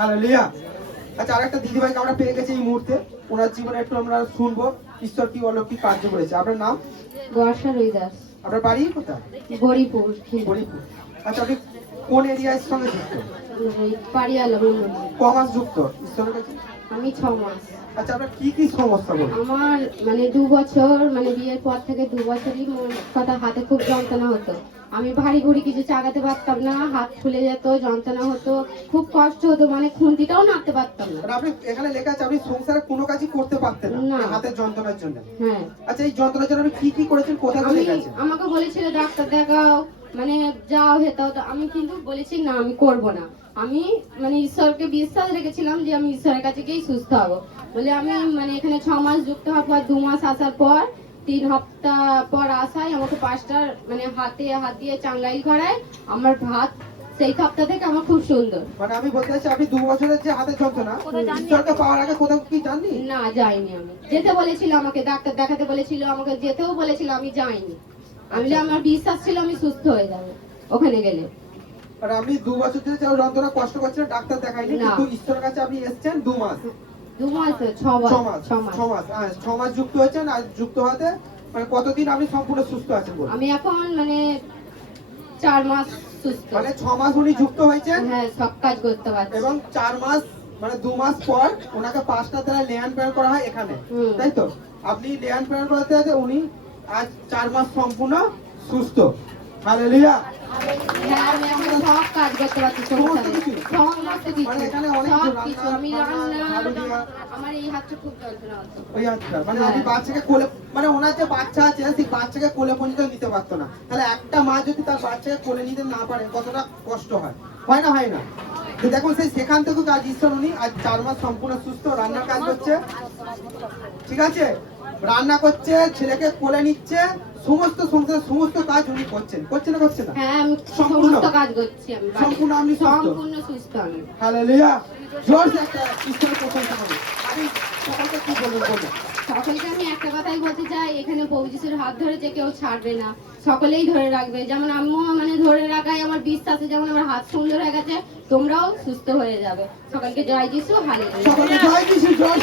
Hallelujah আচ্ছা আর একটা দিদিভাইকে আমরা পেয়ে গেছি এই মুহূর্তে। ওনার জীবনে একটু আমরা শুনব ঈশ্বর কি অলৌকিক কার্য করেছে। আপনার নাম? বর্ষা রুইদাস। আপনার বাড়ি কোথায়? গরিপুর গরিপুর আচ্ছা আপনি কোন এরিয়ার সঙ্গে যুক্ত? যুক্ত? ঈশ্বরের কাছে? আমি ছ মাস। আচ্ছা আপনার কি কি সমস্যা বলুন? আমার মানে দু বছর মানে বিয়ের পর থেকে দু বছরই কথা হাতে খুব যন্ত্রণা হতো। আমি ভারী ভুড়ি কিছু চাগাতে পারতাম না হাত ফুলে যেত যন্ত্রণা হতো। খুব কষ্ট হতো মানে খুন্তিটাও নাড়তে পারতাম না। আপনি এখানে লেখা আছে আপনি সংসারে কোনো কাজই করতে পারতেন না না। হাতের যন্ত্রণার জন্য। হ্যাঁ। আচ্ছা এই যন্ত্রণার জন্য আপনি কি কি করেছেন কোথায় আমি আমাকে বলেছিল ডাক্তার দেখাও। মানে যাও হেতাও তো আমি কিন্তু বলেছি না আমি করব না। আমি মানে ঈশ্বরকে বিশ্বাস রেখেছিলাম যে আমি ঈশ্বরের কাছে গিয়েই সুস্থ হব। বলে আমি মানে এখানে ছ মাস যুক্ত হওয়ার পর দু মাস আসার পর তিন সপ্তাহ পর আসায় আমাকে পাঁচটার মানে হাতে হাত দিয়ে চাঙ্গাই করায় আমার ভাত সেই সপ্তাহ থেকে আমার খুব সুন্দর। মানে আমি বলতে চাইছি আপনি দু বছরের যে হাতের যন্ত্রণা ঈশ্বরকে পাওয়ার আগে কোথাও কি জাননি না যাইনি আমি। যেতে বলেছিল আমাকে ডাক্তার দেখাতে বলেছিল আমাকে যেতেও বলেছিল আমি যাইনি। আমি বলি, আমার বিশ্বাস ছিল আমি সুস্থ হয়ে যাব ওখানে গেলে। আর আপনি দু বছর ধরে যন্ত্রণা কষ্ট করছেন ডাক্তার দেখাইনি কিন্তু ঈশ্বরের কাছে আপনি এসেছেন দু মাস। দু মাস ছ মাস ছ মাস। ছ মাস হ্যাঁ ছ মাস যুক্ত হয়েছেন আর যুক্ত হতে মানে কতদিন আপনি সম্পূর্ণ সুস্থ আছেন আমি এখন মানে চার মাস সুস্থ। মানে ছ মাস উনি যুক্ত হয়েছেন। হ্যাঁ সব কাজ করতে পারছি। এবং চার মাস মানে দু মাস পর ওনাকে পাঁচটা তারা লেয়ান প্রেরণ করা হয় এখানে। তাই তো? আপনি লেয়ান প্রেরণ করাতে আছে উনি আজ চার মাস সম্পূর্ণ সুস্থ। হালেলুয়া। আমি এখন সব কাজ করতে পারছি সংসারে কিছু? সমস্ত কিছু মানে এখানে অনেক কিছু কিছু আমি রান্না আমার এই হাতটা খুব যন্ত্রণা হতো ওই আচ্ছা মানে হ্যাঁ। বাচ্চাকে কোলে মানে ওনার যে বাচ্চা আছে সেই বাচ্চাকে কোলে পর্যন্ত নিতে পারতো না। তাহলে একটা মা যদি তার বাচ্চাকে কোলে নিতে না পারে কতটা কষ্ট হয়? হয় না হয় না? তো দেখুন সেই সেখান থেকে কাজ ঈশ্বর উনি আজ চার মাস সম্পূর্ণ সুস্থ রান্নার কাজ করছে ঠিক আছে? রান্না করছে ছেলেকে কোলে নিচ্ছে সমস্ত সংসারের সমস্ত কাজ উনি করছেন। করছেন না করছেন না? হ্যাঁ আমি সম্পূর্ণ? সমস্ত কাজ করছি আমি সম্পূর্ণ সুস্থ? সুস্থ আমি। হালেলুয়া। জোরসে একটা ঈশ্বরের প্রশংসা করুন। আপনি সকলকে কি বলবেন বলুন। সকলকে আমি একটা কথাই বলতে চাই এখানে হাত ধরে যে কেউ ছাড়বে না সকলেই ধরে রাখবে। যেমন আমিও মানে ধরে রাখাই আমার বিশ্বাসে যেমন আমার হাত সুন্দর হয়ে গেছে তোমরাও সুস্থ হয়ে যাবে। সকলকে জয় যিশু হালে সকলকে জয় যিশু জয়